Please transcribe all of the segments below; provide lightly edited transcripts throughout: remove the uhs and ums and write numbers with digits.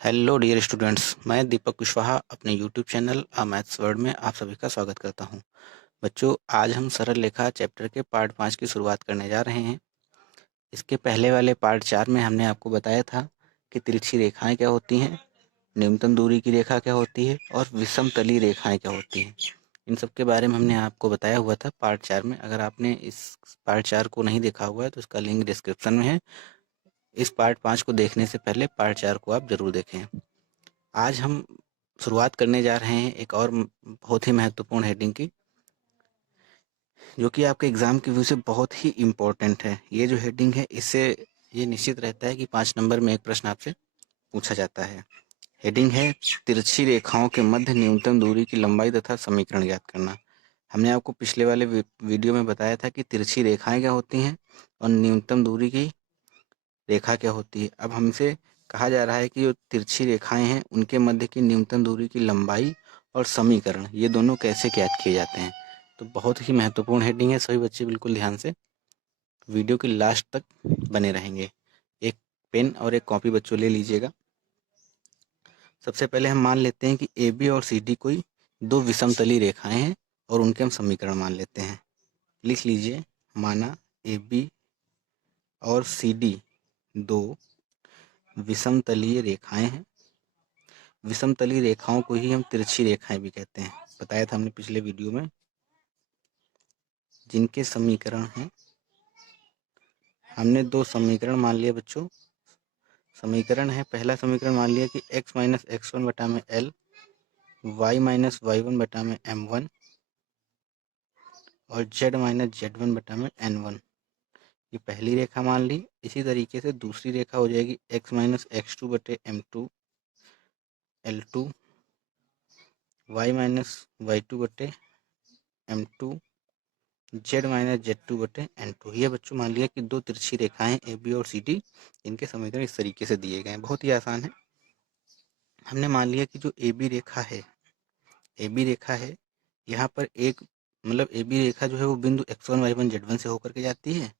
Hello dear students, मैं दीपक कुशवाहा अपने YouTube channel maths world में आप सभी का स्वागत करता हूं। बच्चों, आज हम सरल रेखा चैप्टर के पार्ट 5 की शुरुआत करने जा रहे हैं। इसके पहले वाले पार्ट 4 में हमने आपको बताया था कि तिरछी रेखाएं क्या होती हैं, न्यूनतम दूरी की रेखा क्या होती है और विषम तली रेखाएं क्या होती हैं। इन सब के बारे में हमने आपको बताया हुआ था पार्ट 4 में। अगर आपने इस पार्ट 4 को नहीं देखा हुआ है तो इसका लिंक डिस्क्रिप्शन में है। इस पार्ट 5 को देखने से पहले पार्ट 4 को आप जरूर देखें। आज हम शुरुआत करने जा रहे हैं एक और बहुत ही महत्वपूर्ण हेडिंग की, जो कि आपके एग्ज़ाम के व्यू से बहुत ही इम्पोर्टेंट है। ये जो हेडिंग है, इससे ये निश्चित रहता है कि 5 नंबर में एक प्रश्न आपसे पूछा जाता है। हेडिंग है तिरछी रेखाओं के मध्य न्यूनतम दूरी की लंबाई तथा समीकरण ज्ञात करना। हमने आपको पिछले वाले वीडियो में बताया था कि तिरछी रेखाएं क्या होती हैं और न्यूनतम दूरी की रेखा क्या होती है। अब हमसे कहा जा रहा है कि जो तिरछी रेखाएं हैं उनके मध्य की न्यूनतम दूरी की लंबाई और समीकरण, ये दोनों कैसे ज्ञात किए जाते हैं। तो बहुत ही महत्वपूर्ण हेडिंग है, सभी बच्चे बिल्कुल ध्यान से वीडियो के लास्ट तक बने रहेंगे। एक पेन और एक कॉपी बच्चों ले लीजिएगा। सबसे पहले हम मान लेते हैं कि ए बी और सी डी कोई दो विषमतली रेखाएं हैं और उनके हम समीकरण मान लेते हैं। लिख लीजिए, माना ए बी और सी डी दो विषमतलीय रेखाएं हैं। विषमतली रेखाओं को ही हम तिरछी रेखाएं भी कहते हैं, बताया था हमने पिछले वीडियो में। जिनके समीकरण हैं, हमने दो समीकरण मान लिया बच्चों। समीकरण है, पहला समीकरण मान लिया कि x माइनस एक्स वन बटा में L, y minus y one बटा में एम वन और z माइनस जेड वन बटा में एन वन। ये पहली रेखा मान ली। इसी तरीके से दूसरी रेखा हो जाएगी x माइनस एक्स टू बटे M two L two, Y minus Y two बटे M two, Z minus Z two बटे एन टू। ये बच्चों मान लिया कि दो तिरछी रेखाएं ए बी और सी डी, इनके समीकरण इस तरीके से दिए गए हैं। बहुत ही आसान है। हमने मान लिया कि जो ए बी रेखा है, ए बी रेखा है, यहाँ पर एक मतलब ए बी रेखा जो है वो बिंदु x one y one z one से होकर के जाती है,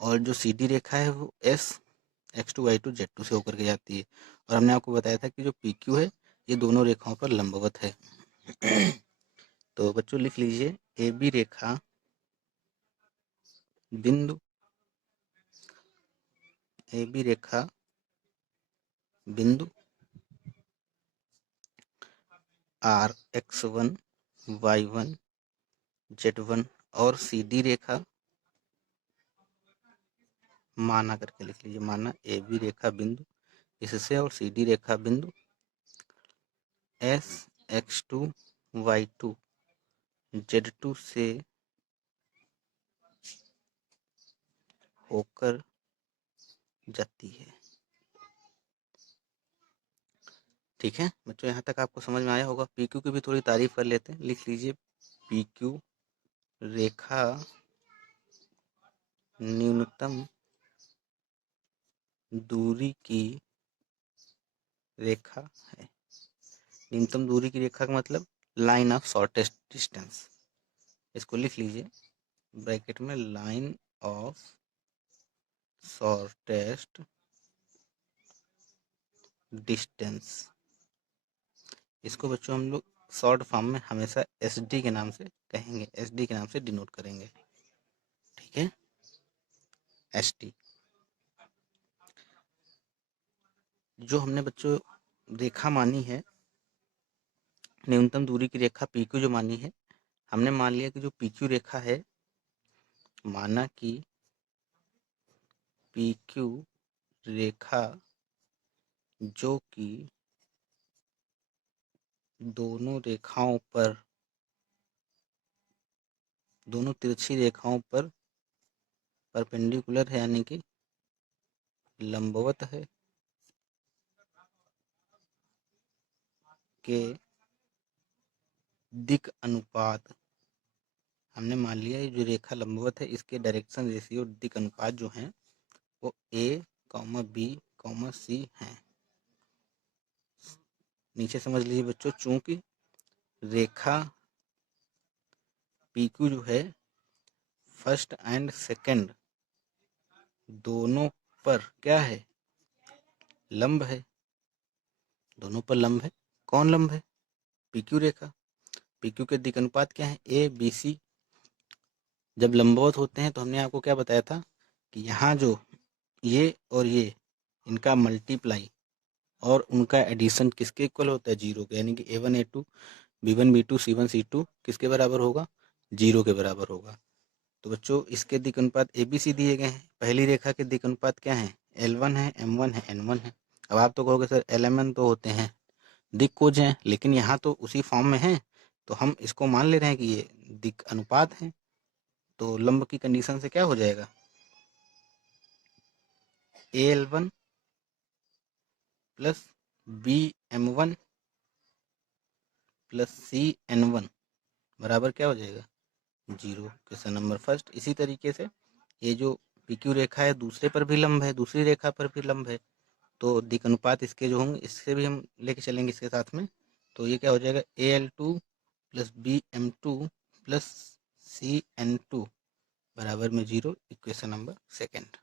और जो सी डी रेखा है वो S x two y two z two से होकर के जाती है। और हमने आपको बताया था कि जो पी क्यू है ये दोनों रेखाओं पर लंबवत है। तो बच्चों लिख लीजिए, ए बी रेखा बिंदु ए बी रेखा बिंदु R x one y one z one और सी डी रेखा, माना करके लिख लीजिए, माना ए बी रेखा बिंदु इससे और सी डी रेखा बिंदु S x two y two z two से होकर जाती है। ठीक है बच्चों, यहाँ तक आपको समझ में आया होगा। पी क्यू की भी थोड़ी तारीफ कर लेते हैं। लिख लीजिए, पी क्यू रेखा न्यूनतम दूरी की रेखा है। न्यूनतम दूरी की रेखा का मतलब लाइन ऑफ शॉर्टेस्ट डिस्टेंस। इसको लिख लीजिए ब्रैकेट में, लाइन ऑफ शॉर्टेस्ट डिस्टेंस। इसको बच्चों हम लोग शॉर्ट फॉर्म में हमेशा एस डी के नाम से कहेंगे, एस डी के नाम से डिनोट करेंगे। ठीक है, एस डी। जो हमने बच्चों रेखा मानी है, न्यूनतम दूरी की रेखा पी क्यू जो मानी है, हमने मान लिया कि जो पी क्यू रेखा है, माना कि पी क्यू रेखा जो कि दोनों रेखाओं पर, दोनों तिरछी रेखाओं पर परपेंडिकुलर है, यानी कि लंबवत है, के दिक अनुपात। हमने मान लिया ये जो रेखा लंबवत है, इसके डायरेक्शन रेशियो दिक अनुपात जो हैं वो ए कॉमा बी कॉमा सी हैं। नीचे समझ लीजिए बच्चों, चूंकि रेखा पी क्यू जो है फर्स्ट एंड सेकंड दोनों पर क्या है, लंब है, दोनों पर लंब है। कौन लंब है? PQ रेखा। PQ के दिक् अनुपात क्या है? ABC। जब लंबवत होते हैं तो हमने आपको क्या बताया था कि यहाँ जो ये और ये इनका मल्टीप्लाई और उनका एडिशन किसके इक्वल होता है? 0 के। यानी कि A1 A2 B1 B2 C1 C2 किसके बराबर होगा? 0 के बराबर होगा। तो बच्चों इसके दिक् अनुपात ABC दिए गए हैं। पहली रेखा के दिक् अनुपात क्या है? L1 है, M1 है, N1 है। अब आप तो कहोगे सर LMN तो होते हैं दिक् कोज हैं, लेकिन यहाँ तो उसी फॉर्म में है, तो हम इसको मान ले रहे हैं कि ये दिक् अनुपात है। तो लंब की कंडीशन से क्या हो जाएगा? AL1 plus BM1 plus CN1 बराबर क्या हो जाएगा? 0। Question number first. इसी तरीके से ये जो PQ रेखा है दूसरे पर भी लंब है, दूसरी रेखा पर भी लंब है, तो दिक् अनुपात इसके जो होंगे इससे भी हम लेके चलेंगे इसके साथ में। तो ये क्या हो जाएगा? AL2 plus BM2 plus CN2 बराबर में 0। Equation number second.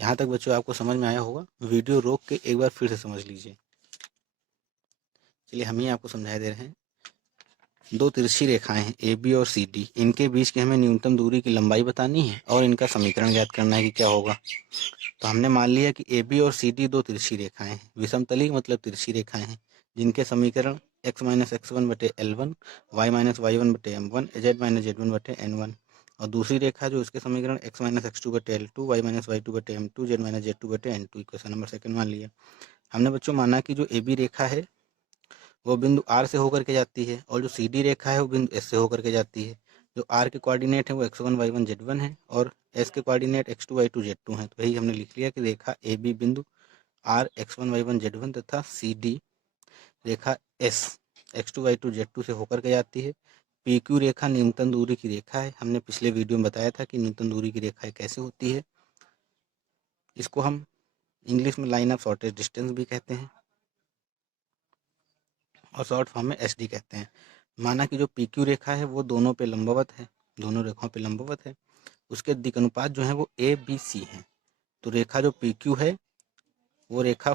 यहाँ तक बच्चों आपको समझ में आया होगा। वीडियो रोक के एक बार फिर से समझ लीजिए। चलिए हम ही आपको समझा दे रहे हैं। दो तिरछी रेखाएं हैं AB और CD, इनके बीच की हमें न्यूनतम दूरी की लंबाई बतानी है और इनका समीकरण ज्ञात करना है कि क्या होगा। तो हमने मान लिया कि AB और CD दो तिरछी रेखाएं हैं, विषमतली मतलब तिरछी रेखाएं हैं, जिनके समीकरण x माइनस x1 बटे L1, y माइनस y1 बटे M1, z माइनस z1 बटे N1, और दूसरी रेखा जो इसके समीकरण x माइनस x2 बटे L2, y माइनस y2 बटे M2, z माइनस z2 बटे N2। क्वेश्चन नंबर सेकंड मान लिया। हमने बच्चों माना कि जो AB रेखा है वो बिंदु R से होकर के जाती है और जो CD रेखा है वो बिंदु S से होकर के जाती है। जो R के कोऑर्डिनेट है वो x1 y1 z1 है और S के कोऑर्डिनेट x2 y2 z2 है। तो यही हमने लिख लिया कि रेखा AB बिंदु R x1 y1 z1 तथा CD रेखा S x2 y2 z2 से होकर के जाती है। PQ रेखा न्यूनतम दूरी की रेखा है। हमने पिछले वीडियो में बताया था कि न्यूनतम दूरी की रेखा कैसे होती है। इसको हम इंग्लिश में लाइन ऑफ शॉर्टेस्ट डिस्टेंस भी कहते हैं और शॉर्ट फॉर्म में SD कहते हैं। माना कि जो PQ रेखा है वो दोनों पे लंबवत है, दोनों रेखाओं पे लंबवत है। उसके दिक् अनुपात जो है वो ABC हैं। तो रेखा जो PQ है वो रेखा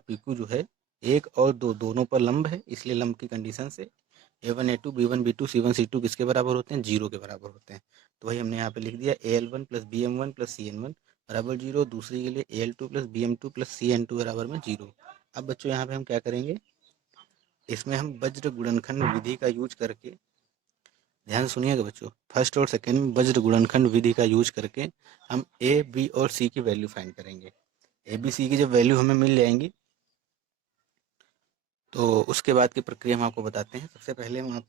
PQ जो है 1 और 2 दोनों पर लंब है, इसलिए लंब की कंडीशन से A1 A2 B1 B2 C1 C2 किसके बराबर होते हैं? 0 के बराबर होते हैं। तो वही हमने यहाँ पे लिख दिया AL1 plus BM1 plus CN1 बराबर 0। दूसरी के लिए AL2 plus BM2 plus CN2 बराबर में 0। अब बच्चों यहाँ पे हम क्या करेंगे, इसमें हम वज्र गुणनखंड विधि का यूज करके, ध्यान सुनिएगा बच्चों, फर्स्ट और सेकंड में वज्र गुणनखंड विधि का यूज करके हम A, B और C की वैल्यू फाइंड करेंगे। A, B, C की जब वैल्यू हमें मिल जाएंगी तो उसके बाद की प्रक्रिया हम आपको बताते हैं। सबसे पहले हम आप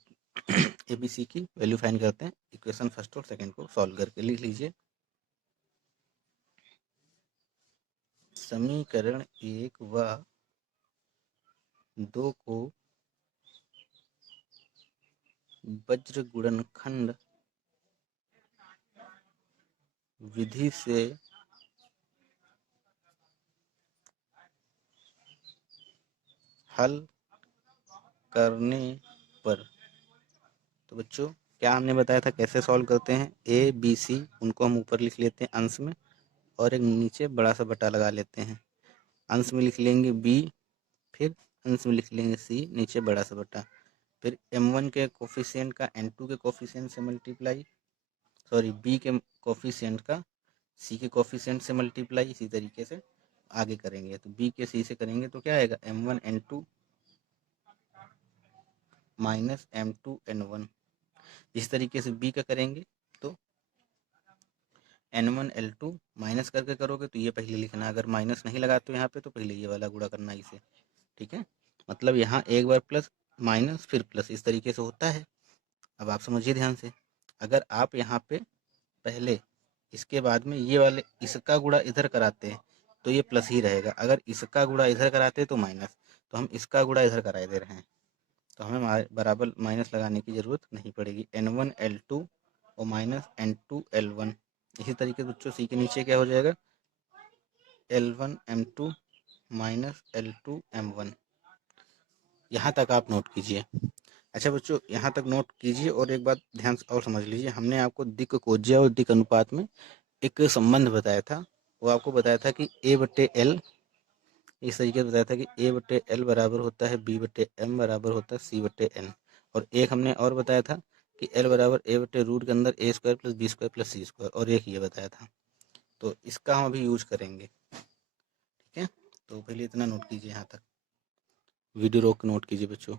A, B, C की वैल्यू फाइंड करते हैं। इक्वेशन फर्स्ट और सेकंड को सॉल्व करके लिख लीजिए। समीकरण 1 व 2 को वज्र गुणनखंड विधि से हल करने पर, तो बच्चों क्या हमने बताया था कैसे सॉल्व करते हैं? A, B, C उनको हम ऊपर लिख लेते हैं अंश में और एक नीचे बड़ा सा बटा लगा लेते हैं। अंश में लिख लेंगे B, फिर अंश में लिख लेंगे C, नीचे बड़ा सा बटा, फिर M1 के कोफिशिएंट का N2 के कोफिशिएंट से मल्टीप्लाई, सॉरी B के कोफिशिएंट का C के कोफिशिएंट से मल्टीप्लाई। इसी तरीके से आगे करेंगे, तो B के C से करेंगे तो क्या आएगा? M1 N2 minus M2 N1। इस तरीके से B का करेंगे तो N1 L2 माइनस करके करोगे तो ये पहले लिखना, अगर माइनस नहीं लगाते हो यहाँ पे तो पहले ये वाला गुणा करना इसे, ठीक है। मतलब यहाँ एक बार प्लस माइनस फिर प्लस, इस तरीके से होता है। अब आप समझिए ध्यान से, अगर आप यहाँ पे पहले इसके बाद में ये वाले इसका गुणा इधर कराते हैं तो ये प्लस ही रहेगा, अगर इसका गुणा इधर कराते हैं तो माइनस, तो हम इसका गुणा इधर करा दे रहे हैं तो हमें बराबर माइनस लगाने की ज़रूरत नहीं पड़ेगी। N1 L2 और माइनस N2 L1। इसी तरीके से बच्चों C के नीचे क्या हो जाएगा? L1 M2 minus L2 M1। यहाँ तक आप नोट कीजिए। अच्छा बच्चों यहाँ तक नोट कीजिए और एक बात ध्यान से और समझ लीजिए, हमने आपको दिक् कोज्या और दिक् अनुपात में एक संबंध बताया था। वो आपको बताया था कि A/L इस तरीके से बताया था कि A/L बराबर होता है B/M बराबर होता है C/N। और एक हमने और बताया था कि L बराबर A/रूट के अंदर A² + B² + C², और एक ये बताया था। तो इसका हम अभी यूज करेंगे, ठीक है। तो पहले इतना नोट कीजिए, यहाँ तक वीडियो रोक नोट कीजिए बच्चों।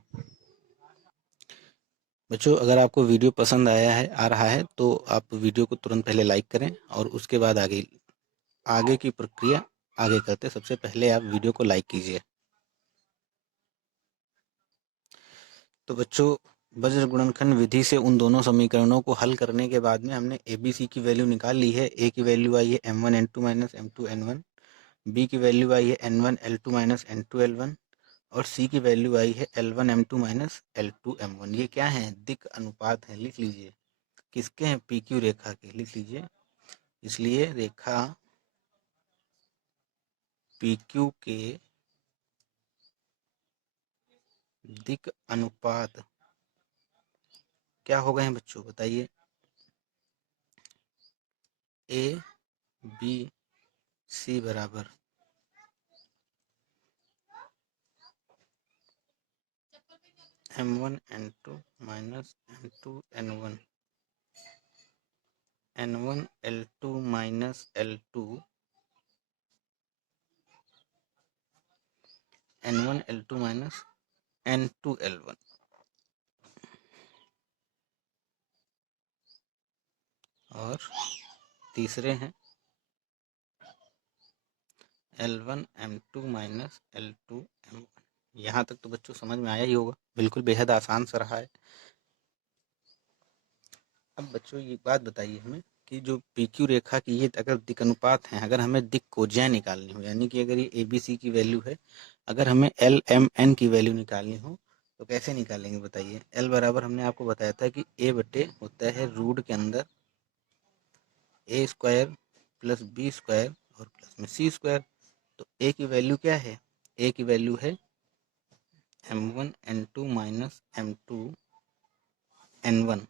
बच्चों, अगर आपको वीडियो पसंद आ रहा है तो आप वीडियो को तुरंत पहले लाइक करें और उसके बाद आगे की प्रक्रिया आगे करते। सबसे पहले आप वीडियो को लाइक कीजिए। तो बच्चों, वज्र गुणनखंड विधि से उन दोनों समीकरणों को हल करने के बाद में हमने ABC की वैल्यू निकाल ली है। A की वैल्यू आई है M1 N2 - M2 N1, B की वैल्यू आई है N1 L2 - N2 L1, और C की वैल्यू आई है L1 M2 - L2 M1। ये क्या है? दिक् अनुपात है। लिख लीजिए, किसके हैं? PQ रेखा के। लिख लीजिए, इसलिए रेखा PQ के दिक् अनुपात क्या हो गए हैं बच्चों? बताइए। ABC बराबर M1 N2 - M2 N1, N1 L2 - L2, N1 L2 - N2 L1। और तीसरे हैं L1 M2 - L2 M1। यहाँ तक तो बच्चों समझ में आया ही होगा, बिल्कुल बेहद आसान सा रहा है। अब बच्चों, ये बात बताइए हमें कि जो PQ रेखा की ये अगर दिक् अनुपात हैं, अगर हमें दिक् कोज्याएं निकालनी हो, यानी कि अगर ये ABC की वैल्यू है, अगर हमें LMN की वैल्यू निकालनी हो तो कैसे निकालेंगे? बताइए। L बराबर हमने आपको बताया था कि A/ होता है रूट के अंदर A² + B² और प्लस में C²। तो A की वैल्यू क्या है? A की वैल्यू है M1 N2 - M2 N1।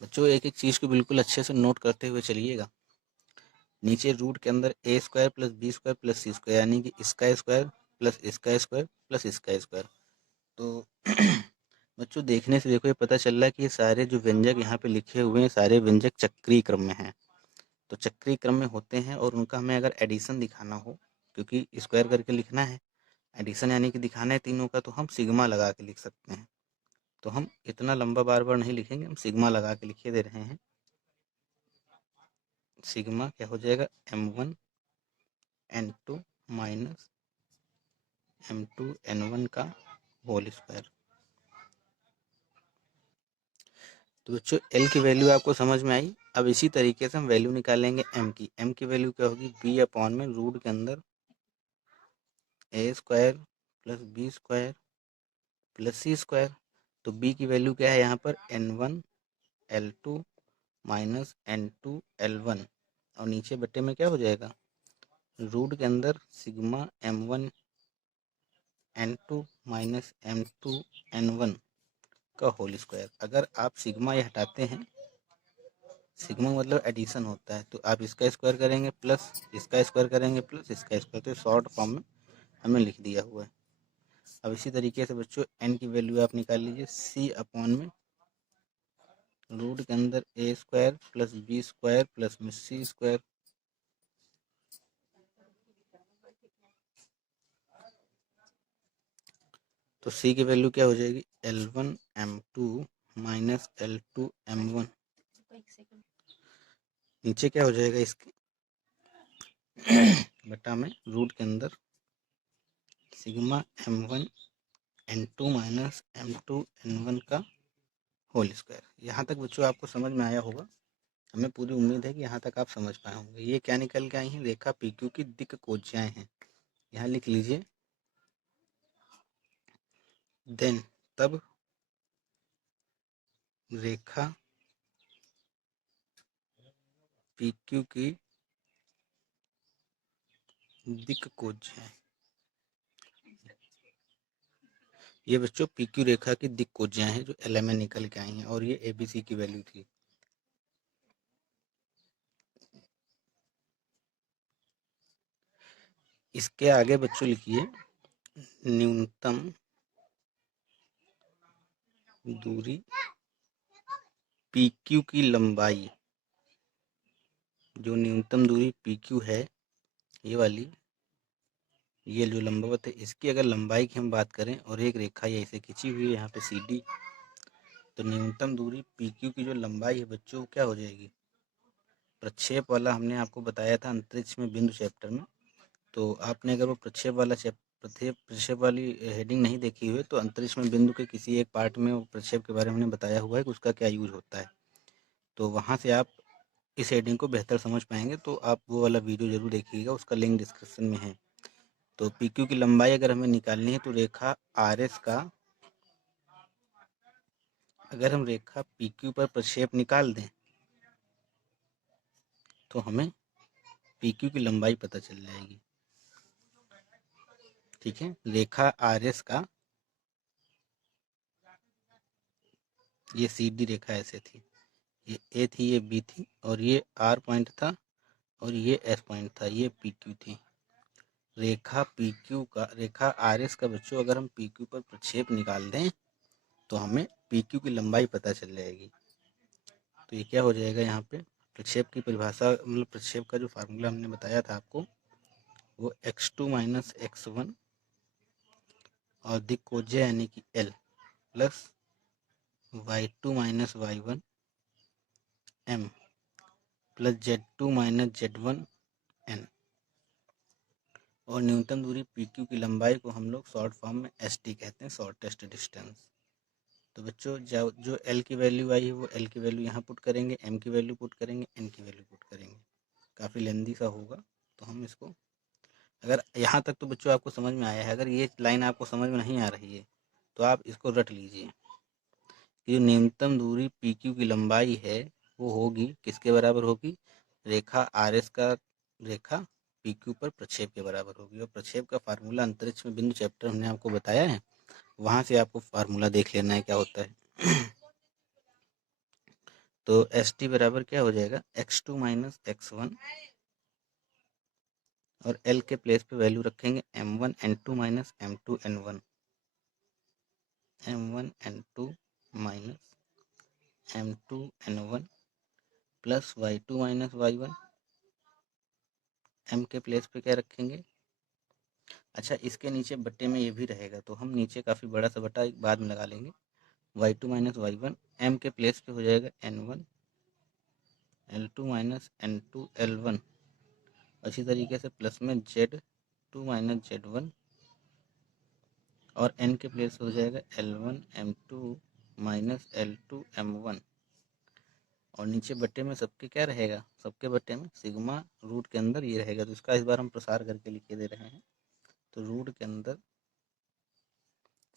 बच्चों, एक एक चीज़ को बिल्कुल अच्छे से नोट करते हुए चलिएगा। नीचे रूट के अंदर A² + B² + C², यानी कि इसका स्क्वायर प्लस इसका स्क्वायर प्लस इसका स्क्वायर। तो बच्चों, देखने से देखो ये पता चल रहा है कि ये सारे जो व्यंजक यहाँ पे लिखे हुए हैं, सारे व्यंजक चक्रीय क्रम में हैं। तो चक्रीय क्रम में होते हैं और उनका हमें अगर एडिशन दिखाना हो, क्योंकि स्क्वायर करके लिखना है, एडिशन यानी कि दिखाना है तीनों का, तो हम सिग्मा लगा के लिख सकते हैं। तो हम इतना लंबा बार बार नहीं लिखेंगे, हम सिग्मा लगा के लिखे दे रहे हैं। सिग्मा क्या हो जाएगा? M1 N2 - M2 N1 का होल स्क्वायर। तो बच्चों, L की वैल्यू आपको समझ में आई। अब इसी तरीके से हम वैल्यू निकालेंगे M की। M की वैल्यू क्या होगी? B/ रूट के अंदर A² + B² + C²। तो B की वैल्यू क्या है यहाँ पर? N1 L2 - N2 L1, और नीचे बट्टे में क्या हो जाएगा? रूट के अंदर sigma M1 N2 - M2 N1 का होल स्क्वायर। अगर आप सिग्मा ये हटाते हैं, सिग्मा मतलब एडिशन होता है, तो आप इसका स्क्वायर करेंगे प्लस इसका स्क्वायर करेंगे प्लस इसका स्क्वायर, तो शॉर्ट फॉर्म में हमने लिख दिया हुआ है। अब इसी तरीके से बच्चों, n की वैल्यू आप निकाल लीजिए। C/ में रूट के अंदर A² + B² प्लस में C²। तो C की वैल्यू क्या हो जाएगी? L1 M2 - L2 M1। नीचे क्या हो जाएगा इसके? बटा में रूट के अंदर sigma M1 N2 - M2 N1 का होल स्क्वायर। यहाँ तक बच्चों आपको समझ में आया होगा। हमें पूरी उम्मीद है कि यहाँ तक आप समझ पाए होंगे। ये क्या निकल के आई हैं? रेखा PQ की दिक् कोज्याएं हैं। यहाँ लिख लीजिए। देन तब रेखा PQ की दिक् कोज्याएं, ये बच्चों PQ रेखा की दिक् कोज्याएं हैं जो LM में निकल के आई हैं, और ये ABC की वैल्यू थी। इसके आगे बच्चों लिखिए न्यूनतम दूरी PQ की लंबाई। जो न्यूनतम दूरी PQ है, ये वाली, ये जो लंबवत है, इसकी अगर लंबाई की हम बात करें और एक रेखा ये ऐसे खींची हुई है यहाँ पे CD, तो न्यूनतम दूरी PQ की जो लंबाई है बच्चों वो क्या हो जाएगी? प्रक्षेप वाला हमने आपको बताया था अंतरिक्ष में बिंदु चैप्टर में, तो आपने अगर वो प्रक्षेप वाली हेडिंग नहीं देखी हुई तो अंतरिक्ष में बिंदु के किसी एक पार्ट में वो प्रक्षेप के बारे में हमने बताया हुआ है कि उसका क्या यूज होता है, तो वहाँ से आप इस हेडिंग को बेहतर समझ पाएंगे। तो आप वो वाला वीडियो जरूर देखिएगा, उसका लिंक डिस्क्रिप्शन में है। तो PQ की लंबाई अगर हमें निकालनी है तो रेखा RS का, अगर हम रेखा PQ पर प्रक्षेप निकाल दें तो हमें PQ की लंबाई पता चल जाएगी। ठीक है, रेखा RS का, ये CD रेखा ऐसे थी, ये A थी, ये B थी, और ये R पॉइंट था, और ये S पॉइंट था, ये PQ थी। रेखा RS का बच्चों अगर हम PQ पर प्रक्षेप निकाल दें तो हमें PQ की लंबाई पता चल जाएगी। तो ये क्या हो जाएगा, यहाँ पे प्रक्षेप की परिभाषा, मतलब प्रक्षेप का जो फार्मूला हमने बताया था आपको, वो x2 माइनस x1 और दिक्कोज्य यानी कि L plus y2 minus y1 m plus z2 minus z1 n, और न्यूनतम दूरी PQ की लंबाई को हम लोग शॉर्ट फॉर्म में ST कहते हैं, शॉर्टेस्ट डिस्टेंस। तो बच्चों जो L की वैल्यू आई है वो L की वैल्यू यहाँ पुट करेंगे, M की वैल्यू पुट करेंगे, N की वैल्यू पुट करेंगे। काफ़ी लेंदी सा होगा, तो हम इसको, अगर यहाँ तक तो बच्चों आपको समझ में आया है, अगर ये लाइन आपको समझ में नहीं आ रही है तो आप इसको रट लीजिए कि जो न्यूनतम दूरी PQ की लंबाई है वो होगी, किसके बराबर होगी? रेखा RS का रेखा PQ पर प्रक्षेप के बराबर होगी। और प्रक्षेप का फार्मूला अंतरिक्ष में बिंदु चैप्टर हमने आपको बताया है, वहाँ से आपको फार्मूला देख लेना है क्या होता है। तो ST बराबर क्या हो जाएगा, x2 माइनस x1, और L के प्लेस पे वैल्यू रखेंगे m1 n2 minus m2 n1, m1 n2 minus m2 n1 plus y2 minus y1, m के प्लेस पे क्या रखेंगे? अच्छा, इसके नीचे बट्टे में ये भी रहेगा, तो हम नीचे काफ़ी बड़ा सा बट्टा एक बाद में लगा लेंगे। y2 माइनस y1, m के प्लेस पे हो जाएगा n1 l2 minus n2 l1, अच्छी तरीके से प्लस में z2 माइनस z1, और n के प्लेस हो जाएगा l1 m2 minus l2 m1, और नीचे बट्टे में सबके क्या रहेगा, सबके बट्टे में सिग्मा रूट के अंदर ये रहेगा। तो इसका इस बार हम प्रसार करके लिख के दे रहे हैं, तो रूट के अंदर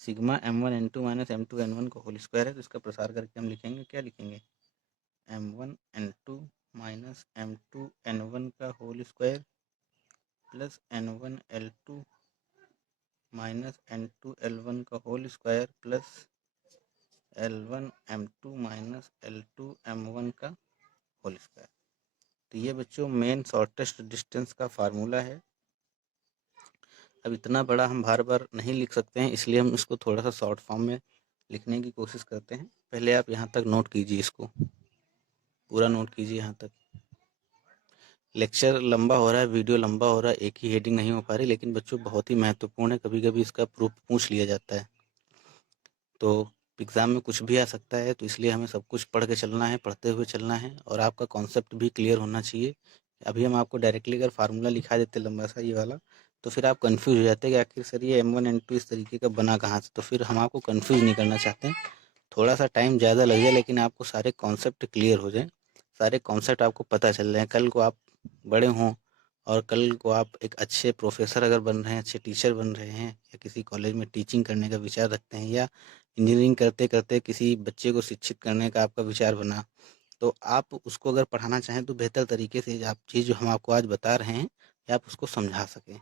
sigma m1 n2 minus m2 n1 का होल स्क्वायर है, तो इसका प्रसार करके हम लिखेंगे, क्या लिखेंगे, m1 n2 minus m2 n1 का whole square plus n1 l2 minus n2 l1 का whole square plus l1 m2 minus l2 m1 का होल स्क्वायर। तो ये बच्चों मेन शॉर्टेस्ट डिस्टेंस का फार्मूला है। अब इतना बड़ा हम बार बार नहीं लिख सकते हैं, इसलिए हम इसको थोड़ा सा शॉर्ट फॉर्म में लिखने की कोशिश करते हैं। पहले आप यहाँ तक नोट कीजिए, इसको पूरा नोट कीजिए यहाँ तक। लेक्चर लंबा हो रहा है, वीडियो लंबा हो रहा है, एक ही हेडिंग नहीं हो पा रही, लेकिन बच्चों बहुत ही महत्वपूर्ण है, कभी कभी इसका प्रूफ पूछ लिया जाता है, तो एग्ज़ाम में कुछ भी आ सकता है, तो इसलिए हमें सब कुछ पढ़ के चलना है, पढ़ते हुए चलना है, और आपका कॉन्सेप्ट भी क्लियर होना चाहिए। अभी हम आपको डायरेक्टली अगर फार्मूला लिखा देते लंबा सा ये वाला, तो फिर आप कंफ्यूज हो जाते कि आखिर सर ये m1 n2 इस तरीके का बना कहाँ से, तो फिर हम आपको कंफ्यूज नहीं करना चाहते हैं। थोड़ा सा टाइम ज़्यादा लग जाए, लेकिन आपको सारे कॉन्सेप्ट क्लियर हो जाए, सारे कॉन्सेप्ट आपको पता चल जाए, कल को आप बड़े हों और कल को आप एक अच्छे प्रोफेसर अगर बन रहे हैं, अच्छे टीचर बन रहे हैं, या किसी कॉलेज में टीचिंग करने का विचार रखते हैं, या इंजीनियरिंग करते करते किसी बच्चे को शिक्षित करने का आपका विचार बना, तो आप उसको अगर पढ़ाना चाहें तो बेहतर तरीके से आप चीज़ जो हम आपको आज बता रहे हैं आप उसको समझा सकें।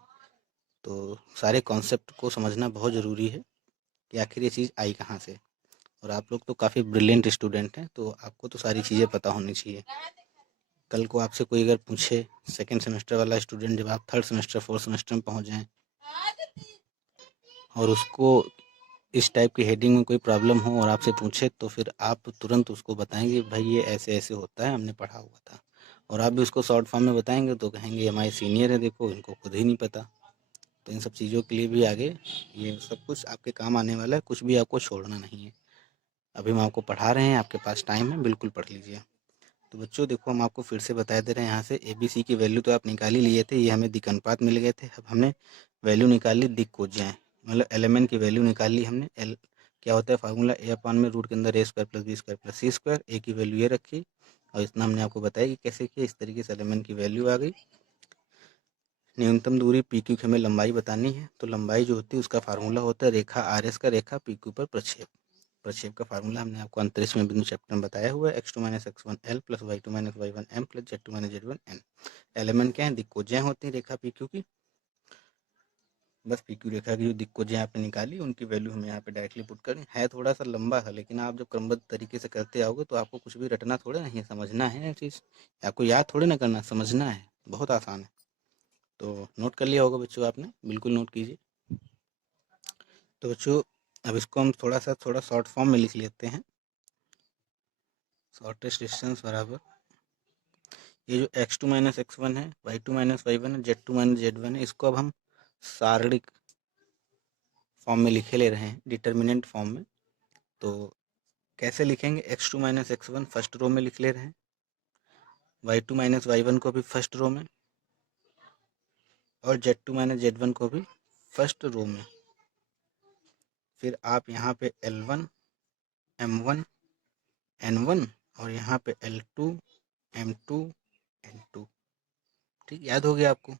तो सारे कॉन्सेप्ट को समझना बहुत ज़रूरी है कि आखिर ये चीज़ आई कहाँ से। और आप लोग तो काफ़ी ब्रिलियंट स्टूडेंट हैं, तो आपको तो सारी चीज़ें पता होनी चाहिए। कल को आपसे कोई अगर पूछे, सेकेंड सेमेस्टर वाला स्टूडेंट, जब आप थर्ड सेमेस्टर फोर्थ सेमेस्टर में पहुंच जाएं और उसको इस टाइप की हेडिंग में कोई प्रॉब्लम हो और आपसे पूछे, तो फिर आप तुरंत उसको बताएंगे भाई ये ऐसे ऐसे होता है, हमने पढ़ा हुआ था। और आप भी उसको शॉर्ट फॉर्म में बताएंगे तो कहेंगे हमारे सीनियर है, देखो इनको खुद ही नहीं पता। तो इन सब चीज़ों के लिए भी आगे ये सब कुछ आपके काम आने वाला है, कुछ भी आपको छोड़ना नहीं है। अभी हम आपको पढ़ा रहे हैं, आपके पास टाइम है, बिल्कुल पढ़ लीजिए। तो बच्चों देखो, हम आपको फिर से बता दे रहे हैं, यहाँ से ABC की वैल्यू तो आप निकाल ही लिए थे, ये हमें दिक् अनुपात मिल गए थे। अब हमने वैल्यू निकाल ली दिक्कोज्याएँ, मतलब एलिमेंट की वैल्यू निकाल ली हमने। एल क्या होता है फार्मूला, A/में रूट के अंदर A² + B² + C²। ए की वैल्यू ये रखी और इतना हमने आपको बताया कि कैसे किया। इस तरीके से एलिमेंट की वैल्यू आ गई। न्यूनतम दूरी PQ की हमें लंबाई बतानी है, तो लंबाई जो होती है उसका फार्मूला होता है रेखा RS का रेखा PQ पर प्रक्षेप। प्रक्षेप का फार्मूला हमने आपको अंतरिक्ष बिंदु चैप्टर में बताया हुआ है, x2 - x1 L + y2 - y1 M + z2 - z1 N। Element क्या है, दिक्कोज्याएँ होती हैं रेखा PQ की। बस PQ रेखा की जो दिक्कोज्याएँ आपने निकाली उनकी वैल्यू हमें यहाँ पे डायरेक्टली पुट करनी है। थोड़ा सा लंबा है, लेकिन आप जब क्रमबद्ध तरीके से करते आओगे तो आपको कुछ भी रटना थोड़े नहीं है, समझना है चीज़। आपको याद थोड़े ना करना, समझना है, बहुत आसान है। तो नोट कर लिया होगा बच्चों आपने, बिल्कुल नोट कीजिए। तो बच्चों अब इसको हम थोड़ा शॉर्ट फॉर्म में लिख लेते हैं। शॉर्टेस्ट डिस्टेंस बराबर ये जो x2 - x1 है, y2 - y1 है, z2 - z1 है, इसको अब हम सारणिक फॉर्म में लिखे ले रहे हैं, डिटर्मिनेंट फॉर्म में। तो कैसे लिखेंगे, x2 - x1 फर्स्ट रो में लिख ले रहे हैं, y2 - y1 को भी फर्स्ट रो में, और z2 - z1 को भी फर्स्ट रो में। फिर आप यहाँ पे L1 M1 N1 और यहाँ पे L2 M2 N2। ठीक, याद हो गया आपको।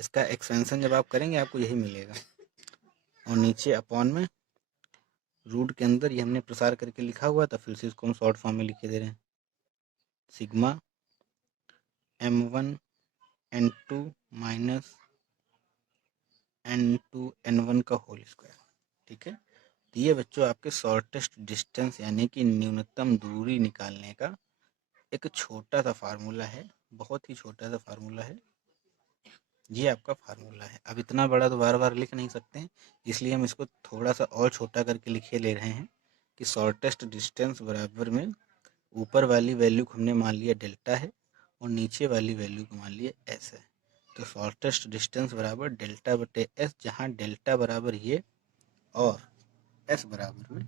इसका एक्सपेंशन जब आप करेंगे आपको यही मिलेगा। और नीचे अपॉन में रूट के अंदर ये हमने प्रसार करके लिखा हुआ था, फिर से इसको हम शॉर्ट फॉर्म में लिखे दे रहे हैं, sigma M1 N2 - N2 N1 का होल स्क्वायर। ठीक है, तो ये बच्चों आपके शॉर्टेस्ट डिस्टेंस यानी कि न्यूनतम दूरी निकालने का एक छोटा सा फार्मूला है, बहुत ही छोटा सा फार्मूला है। ये आपका फार्मूला है। अब इतना बड़ा तो बार बार लिख नहीं सकते हैं, इसलिए हम इसको थोड़ा सा और छोटा करके लिखे ले रहे हैं कि शॉर्टेस्ट डिस्टेंस बराबर में ऊपर वाली वैल्यू को हमने मान लिया डेल्टा है और नीचे वाली वैल्यू को मान लिया एस है। तो शॉर्टेस्ट डिस्टेंस बराबर डेल्टा बटे एस, जहाँ डेल्टा बराबर ये और एस बराबर में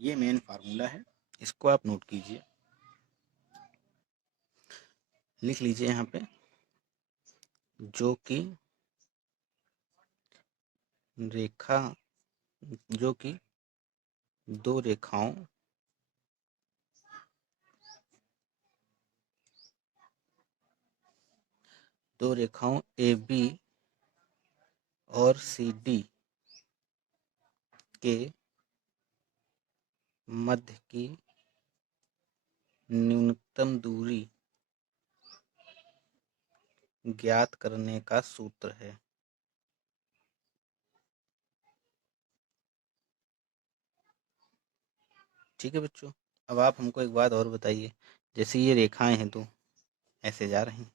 ये मेन फार्मूला है। इसको आप नोट कीजिए, लिख लीजिए यहाँ पे, जो कि रेखा जो कि दो रेखाओं AB और CD के मध्य की न्यूनतम दूरी ज्ञात करने का सूत्र है। ठीक है बच्चों, अब आप हमको एक बात और बताइए, जैसे ये रेखाएं हैं दो ऐसे जा रही हैं,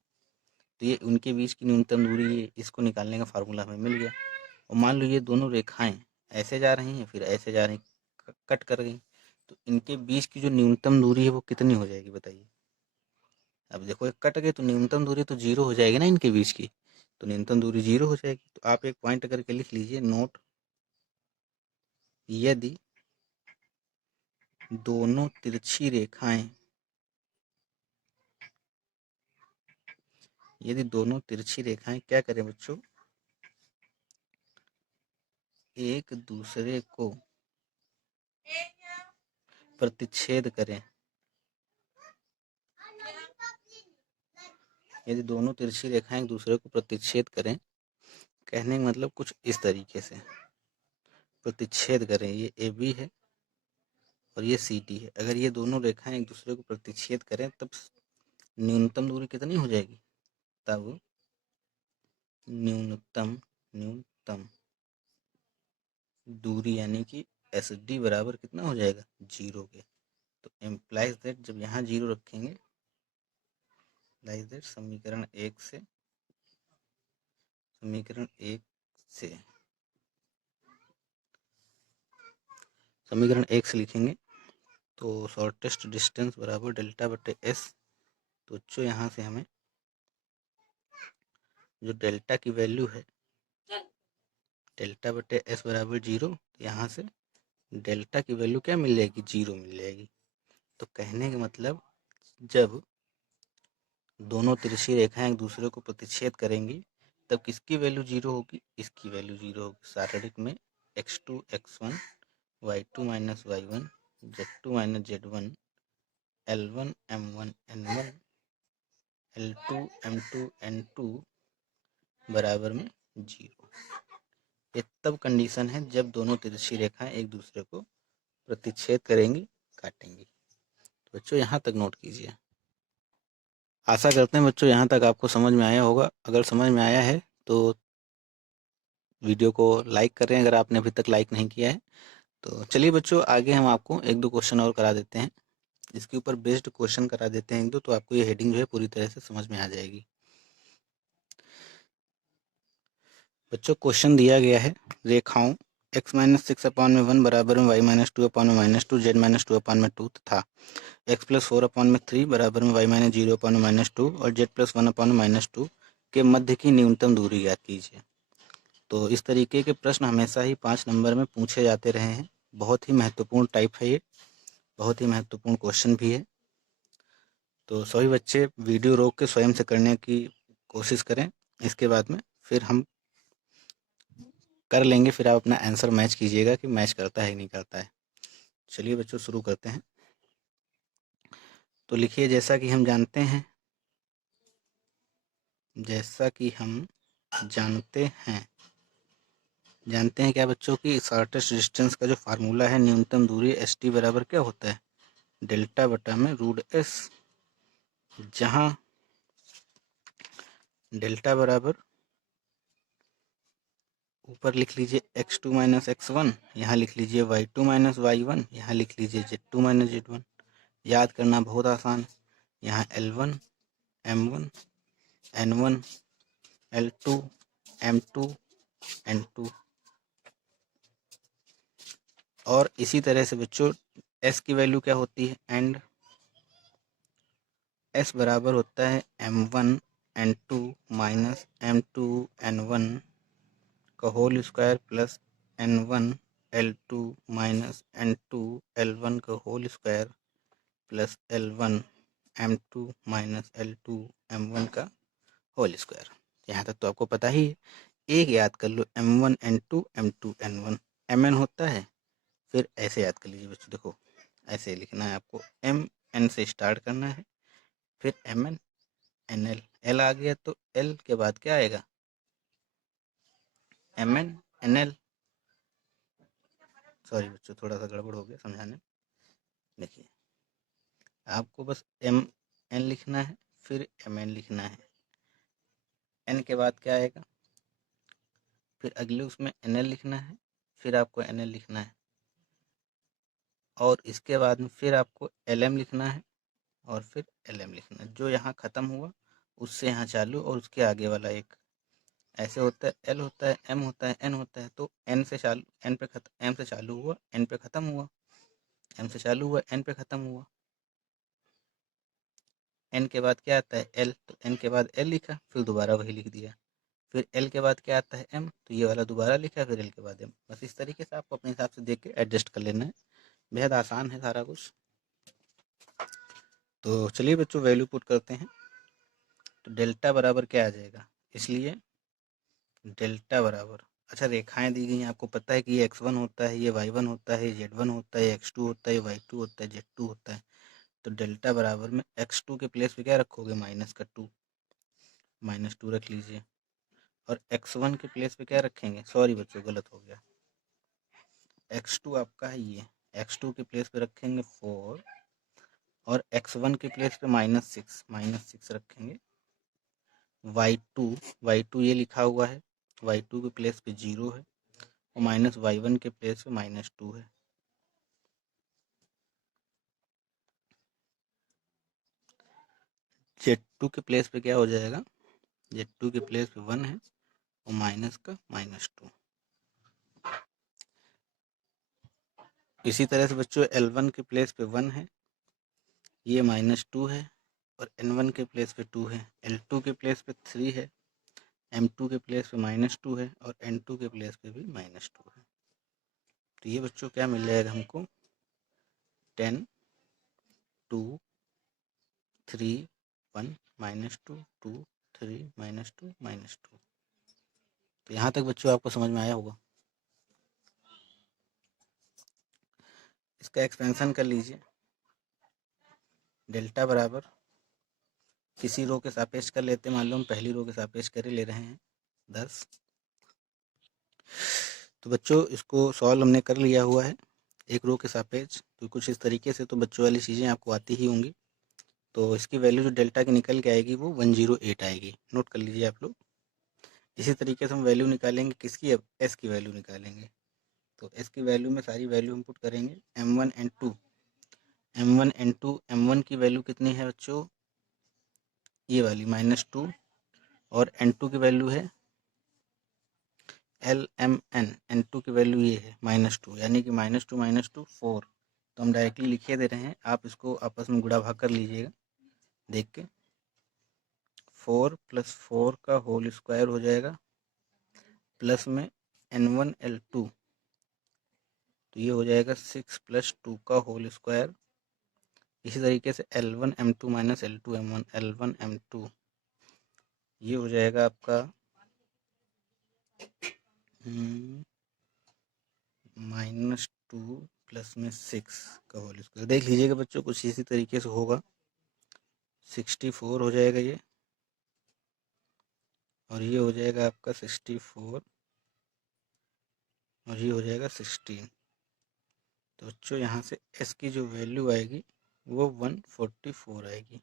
तो ये उनके बीच की न्यूनतम दूरी, ये इसको निकालने का फार्मूला हमें मिल गया। और मान लो ये दोनों रेखाएं ऐसे जा रही हैं, फिर ऐसे जा रही, कट कर गई, तो इनके बीच की जो न्यूनतम दूरी है वो कितनी हो जाएगी बताइए। अब देखो, एक कट गए तो न्यूनतम दूरी तो जीरो हो जाएगी ना इनके बीच की, तो न्यूनतम दूरी जीरो हो जाएगी। तो आप एक पॉइंट करके लिख लीजिए, नोट, यदि दोनों तिरछी रेखाएं क्या करें बच्चों, एक दूसरे को प्रतिच्छेद करें, यदि दोनों तिरछी रेखाएं एक दूसरे को प्रतिच्छेद करें, कहने का मतलब कुछ इस तरीके से प्रतिच्छेद करें, ये AB है और ये CD है। अगर ये दोनों रेखाएं एक दूसरे को प्रतिच्छेद करें तब न्यूनतम दूरी कितनी हो जाएगी, तब न्यूनतम दूरी यानी कि SD बराबर कितना हो जाएगा, जीरो के। तो एम्प्लाइज दैट जब यहाँ जीरो रखेंगे लाइक दैट समीकरण एक से समीकरण एक से लिखेंगे तो शॉर्टेस्ट डिस्टेंस बराबर डेल्टा बटे एस। तो बच्चों यहाँ से हमें जो डेल्टा की वैल्यू है डेल्टा बटे एस बराबर 0, तो यहाँ से डेल्टा की वैल्यू क्या मिल जाएगी, 0 मिल जाएगी। तो कहने का मतलब जब दोनों तिरछी रेखाएं एक दूसरे को प्रतिच्छेद करेंगी तब किसकी वैल्यू 0 होगी, इसकी वैल्यू 0 होगी। शारीरिक में x2 x1 y2 minus y1 z2 minus z1 L1 m1 n1 L2 m2 n2 बराबर में 0। ये तब कंडीशन है जब दोनों तिरछी रेखाएं एक दूसरे को प्रतिच्छेद करेंगी, काटेंगी। तो बच्चों यहाँ तक नोट कीजिए। आशा करते हैं बच्चों यहाँ तक आपको समझ में आया होगा। अगर समझ में आया है तो वीडियो को लाइक करें, अगर आपने अभी तक लाइक नहीं किया है। तो चलिए बच्चों आगे हम आपको एक दो क्वेश्चन और करा देते हैं, इसके ऊपर बेस्ड क्वेश्चन करा देते हैं एक दो, तो आपको ये हेडिंग जो है पूरी तरह से समझ में आ जाएगी। बच्चों क्वेश्चन दिया गया है रेखाओं x माइनस 6/1 बराबर में y माइनस 2/-2 z माइनस 2/2 तथा x प्लस 4/3 बराबर में y माइनस 0/-2 और z प्लस 1/-2 के मध्य की न्यूनतम दूरी ज्ञात कीजिए। तो इस तरीके के प्रश्न हमेशा ही 5 नंबर में पूछे जाते रहे हैं। बहुत ही महत्वपूर्ण टाइप है ये, बहुत ही महत्वपूर्ण क्वेश्चन भी है। तो सभी बच्चे वीडियो रोक के स्वयं से करने की कोशिश करें, इसके बाद में फिर हम कर लेंगे, फिर आप अपना आंसर मैच कीजिएगा कि मैच करता है कि नहीं करता है। चलिए बच्चों शुरू करते हैं। तो लिखिए जैसा कि हम जानते हैं क्या बच्चों की शॉर्टेस्ट डिस्टेंस का जो फार्मूला है न्यूनतम दूरी st बराबर क्या होता है, डेल्टा बटा में रूट s, जहां डेल्टा बराबर ऊपर लिख लीजिए x2 माइनस x1, यहाँ लिख लीजिए y2 माइनस y1, यहाँ लिख लीजिए z2 माइनस z1। याद करना बहुत आसान है। यहाँ L1 M1 N1 L2 M2 N2। और इसी तरह से बच्चों s की वैल्यू क्या होती है, एंड s बराबर होता है M1 N2 minus M2 N1 का whole square plus N1 L2 minus N2 L1 का whole square plus L1 M2 minus L2 M1 का होल स्क्वायर। यहाँ तक तो आपको पता ही है। एक याद कर लो, M1 N2 M2 N1, Mn होता है। फिर ऐसे याद कर लीजिए बच्चों, देखो ऐसे लिखना है आपको, Mn से स्टार्ट करना है, फिर Mn NL, L आ गया तो L के बाद क्या आएगा, Mn NL। सॉरी बच्चों थोड़ा सा गड़बड़ हो गया समझाने। देखिए आपको बस Mn लिखना है, फिर Mn लिखना है, N के बाद क्या आएगा, फिर अगले उसमें NL लिखना है, फिर आपको NL लिखना है, और इसके बाद में फिर आपको LM लिखना है, और फिर LM लिखना है। जो यहाँ ख़त्म हुआ उससे यहाँ चालू, और उसके आगे वाला एक ऐसे होता है, L होता है, M होता है, N होता है। तो N से चालू, M से चालू हुआ, N पे ख़त्म हुआ, M से चालू हुआ, N पे ख़त्म हुआ। N के बाद क्या आता है, L, तो N के बाद L लिखा, फिर दोबारा वही लिख दिया। फिर L के बाद क्या आता है, M, तो ये वाला दोबारा लिखा, फिर L के बाद M। बस इस तरीके से आपको अपने हिसाब से देख के एडजस्ट कर लेना है। बेहद आसान है सारा कुछ। तो चलिए बच्चों वैल्यू पुट करते हैं। तो डेल्टा बराबर क्या आ जाएगा, इसलिए डेल्टा बराबर, अच्छा रेखाएं दी गई हैं, आपको पता है कि ये x1 होता है, ये y1 होता है, ये z1 होता है, ये x2 होता है, ये y2 होता है, z2 होता है। तो डेल्टा बराबर में x2 के प्लेस पे क्या रखोगे, -2, -2 रख लीजिए। और x1 के प्लेस पे क्या रखेंगे, सॉरी बच्चों गलत हो गया, x2 आपका है ये, x2 के प्लेस पे रखेंगे 4, और x1 के प्लेस पे -6 रखेंगे। y2 ये लिखा हुआ है, y2 के प्लेस पे 0 है, और -y1 के प्लेस पे -2 है। Z2 के प्लेस पे क्या हो जाएगा, Z2 के प्लेस पे 1 है और माइनस का -2। इसी तरह से बच्चों L1 के प्लेस पे 1 है, ये -2 है, और N1 के प्लेस पे 2 है, L2 के प्लेस पे 3 है, M2 के प्लेस पे -2 है, और N2 के प्लेस पे भी -2 है। तो ये बच्चों क्या मिल जाएगा हमको, 10 2 3 1 -2 2 3 -2 -2। तो यहाँ तक बच्चों आपको समझ में आया होगा। इसका एक्सपेंशन कर लीजिए, डेल्टा बराबर किसी रो के सापेक्ष कर लेते हैं, मान लो हम पहली रो के सापेक्ष कर ले रहे हैं 10। तो बच्चों इसको सॉल्व हमने कर लिया हुआ है एक रो के सापेक्ष, तो कुछ इस तरीके से। तो बच्चों वाली चीज़ें आपको आती ही होंगी। तो इसकी वैल्यू जो डेल्टा की निकल के आएगी वो 108 आएगी, नोट कर लीजिए आप लोग। इसी तरीके से हम वैल्यू निकालेंगे किसकी, अब एस की वैल्यू निकालेंगे। तो एस की वैल्यू में सारी वैल्यू हम पुट करेंगे, M1 N2 M1 की वैल्यू कितनी है बच्चों, ये वाली -2, और N2 की वैल्यू है LMN, N2 की वैल्यू ये है -2, यानी कि -2 4। तो हम डायरेक्टली लिखे दे रहे हैं, आप इसको आपस में गुणा भाग कर लीजिएगा देख के। 4 + 4 का होल स्क्वायर हो जाएगा, प्लस में N1 L2, तो ये हो जाएगा 6 + 2 का होल स्क्वायर। इसी तरीके से L1 M2 - L2 M1, L1 M2 ये हो जाएगा आपका -2 प्लस में 6 का होल स्क्वायर। देख लीजिएगा बच्चों, कुछ इसी तरीके से होगा। 64 हो जाएगा ये, और ये हो जाएगा आपका 64, और ये हो जाएगा 16। तो बच्चों यहाँ से s की जो वैल्यू आएगी वो 144 आएगी,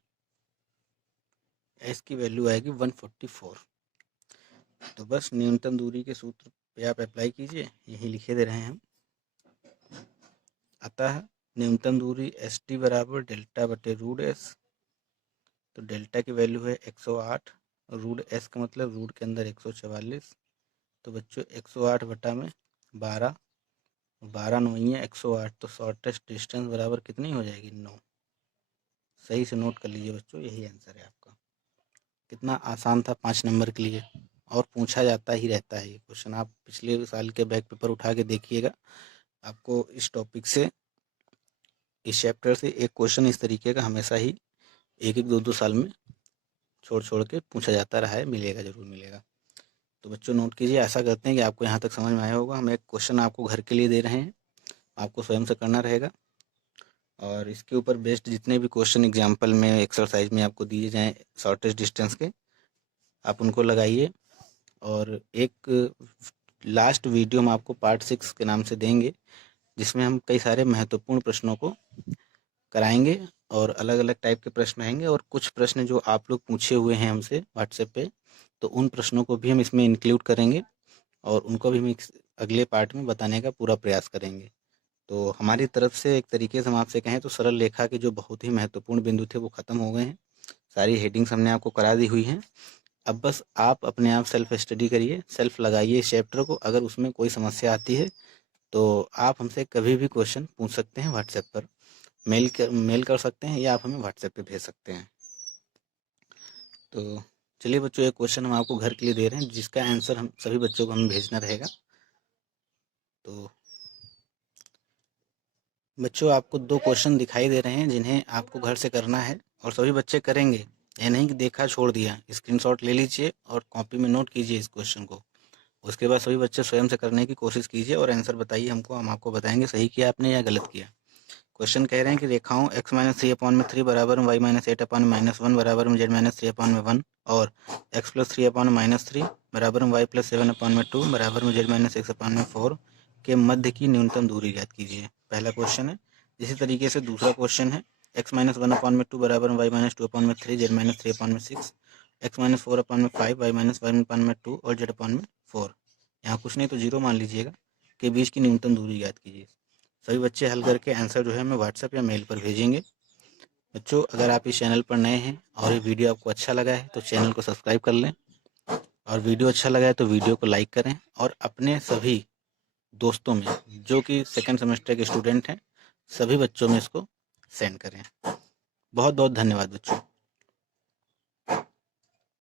s की वैल्यू आएगी 144। तो बस न्यूनतम दूरी के सूत्र पे आप अप्लाई कीजिए, यही लिखे दे रहे हैं हम। अतः न्यूनतम दूरी ST बराबर डेल्टा बटे √s। तो डेल्टा की वैल्यू है 108, √s का मतलब रूट के अंदर 144। तो बच्चों 108 बटा में 12, 12 9 108, तो शॉर्टेस्ट डिस्टेंस बराबर कितनी हो जाएगी, 9। सही से नोट कर लीजिए बच्चों, यही आंसर है आपका। कितना आसान था 5 नंबर के लिए, और पूछा जाता ही रहता है ये क्वेश्चन। आप पिछले साल के बैक पेपर उठा के देखिएगा, आपको इस टॉपिक से, इस चैप्टर से एक क्वेश्चन इस तरीके का हमेशा ही 1-1 2-2 साल में छोड़ छोड़ के पूछा जाता रहा है, मिलेगा, ज़रूर मिलेगा। तो बच्चों नोट कीजिए, आशा करते हैं कि आपको यहाँ तक समझ में आया होगा। हम एक क्वेश्चन आपको घर के लिए दे रहे हैं, आपको स्वयं से करना रहेगा, और इसके ऊपर बेस्ड जितने भी क्वेश्चन एग्जाम्पल में, एक्सरसाइज में आपको दिए जाएँ शॉर्टेस्ट डिस्टेंस के, आप उनको लगाइए। और एक लास्ट वीडियो हम आपको पार्ट 6 के नाम से देंगे, जिसमें हम कई सारे महत्वपूर्ण प्रश्नों को कराएंगे, और अलग अलग टाइप के प्रश्न आएंगे, और कुछ प्रश्न जो आप लोग पूछे हुए हैं हमसे व्हाट्सएप पे, तो उन प्रश्नों को भी हम इसमें इंक्लूड करेंगे, और उनको भी हम अगले पार्ट में बताने का पूरा प्रयास करेंगे। तो हमारी तरफ से एक तरीके से हम आपसे कहें तो सरल रेखा के जो बहुत ही महत्वपूर्ण बिंदु थे वो ख़त्म हो गए हैं। सारी हेडिंग्स हमने आपको करा दी हुई हैं। अब बस आप अपने आप सेल्फ स्टडी करिए, सेल्फ लगाइए इस चैप्टर को। अगर उसमें कोई समस्या आती है तो आप हमसे कभी भी क्वेश्चन पूछ सकते हैं व्हाट्सएप पर, मेल कर सकते हैं, या आप हमें व्हाट्सएप पे भेज सकते हैं। तो चलिए बच्चों, एक क्वेश्चन हम आपको घर के लिए दे रहे हैं, जिसका आंसर हम सभी बच्चों को हमें भेजना रहेगा। तो बच्चों आपको 2 क्वेश्चन दिखाई दे रहे हैं, जिन्हें आपको घर से करना है, और सभी बच्चे करेंगे। ये नहीं कि देखा छोड़ दिया, स्क्रीनशॉट ले लीजिए और कॉपी में नोट कीजिए इस क्वेश्चन को। उसके बाद सभी बच्चे स्वयं से करने की कोशिश कीजिए और आंसर बताइए हमको, हम आपको बताएंगे सही किया आपने या गलत किया। क्वेश्चन कह रहे हैं कि रेखाओं x - 3/3 बराबर y - 8/-1 बराबर z - 3/1 और x + 3/-3 बराबर y + 7/2 बराबर z - 6/4 के मध्य की न्यूनतम दूरी ज्ञात कीजिए। पहला क्वेश्चन है। इसी तरीके से दूसरा क्वेश्चन है, x - 1/2 बराबर y - 2/3 z - 3/6, x - 4/5 y - 1/2 और z/4। यहाँ कुछ नहीं तो 0 मान लीजिएगा, के बीच की न्यूनतम दूरी ज्ञात कीजिए। सभी बच्चे हल करके आंसर जो है हमें व्हाट्सएप या मेल पर भेजेंगे। बच्चों, अगर आप इस चैनल पर नए हैं और ये वीडियो आपको अच्छा लगा है तो चैनल को सब्सक्राइब कर लें, और वीडियो अच्छा लगा है तो वीडियो को लाइक करें और अपने सभी दोस्तों में जो कि सेकंड सेमेस्टर के स्टूडेंट हैं, सभी बच्चों में इसको सेंड करें। बहुत बहुत धन्यवाद बच्चों।